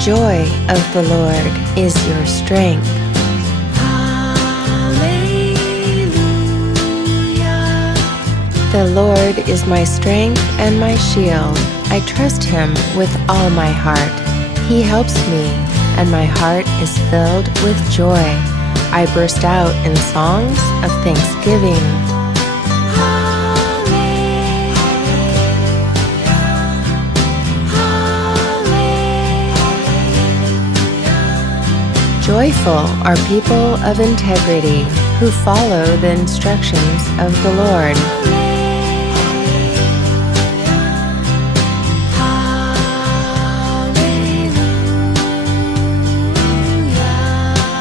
joy of the Lord is your strength. The Lord is my strength and my shield. I trust Him with all my heart. He helps me, and my heart is filled with joy. I burst out in songs of thanksgiving. Joyful are people of integrity who follow the instructions of the Lord.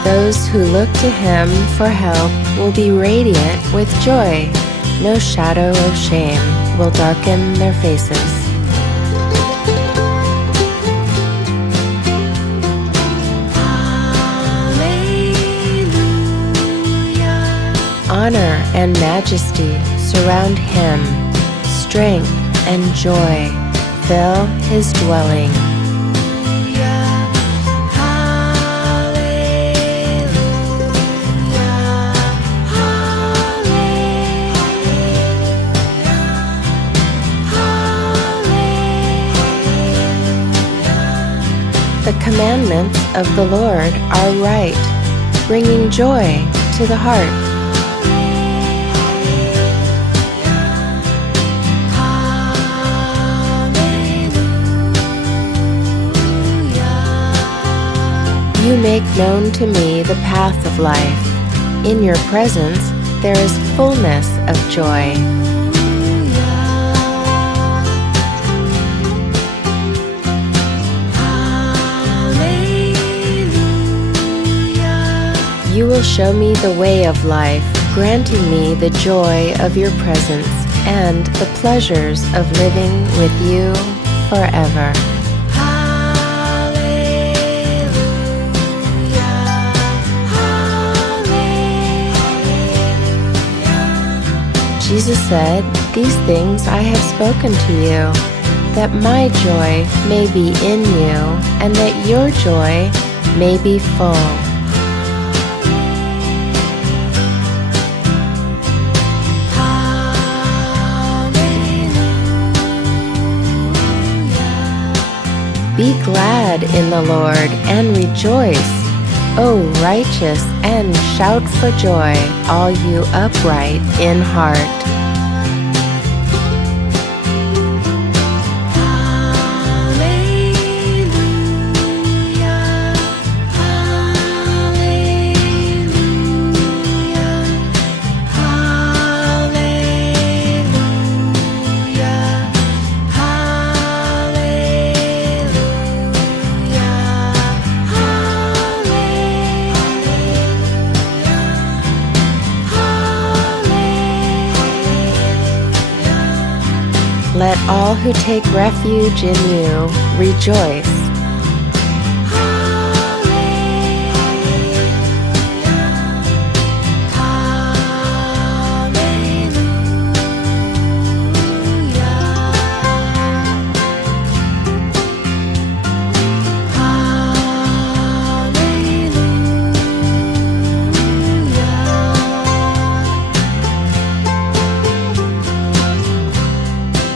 Those who look to Him for help will be radiant with joy. No shadow of shame will darken their faces. Honor and majesty surround Him. Strength and joy fill His dwelling. The commandments of the Lord are right, bringing joy to the heart. You make known to me the path of life. In your presence there is fullness of joy. You will show me the way of life, granting me the joy of your presence and the pleasures of living with you forever. Jesus said, "These things I have spoken to you, that my joy may be in you, and that your joy may be full." Be glad in the Lord and rejoice, O righteous, and shout for joy, all you upright in heart. Let all who take refuge in you rejoice.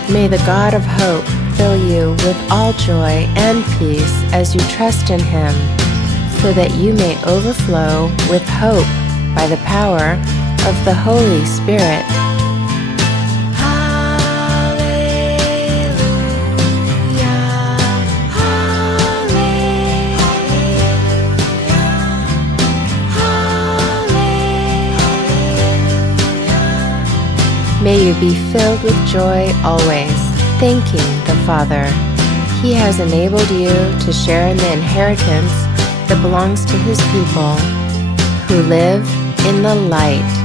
May the God of hope fill you with all joy and peace as you trust in Him, so that you may overflow with hope by the power of the Holy Spirit. May you be filled with joy always, thanking the Father. He has enabled you to share in the inheritance that belongs to His people who live in the light.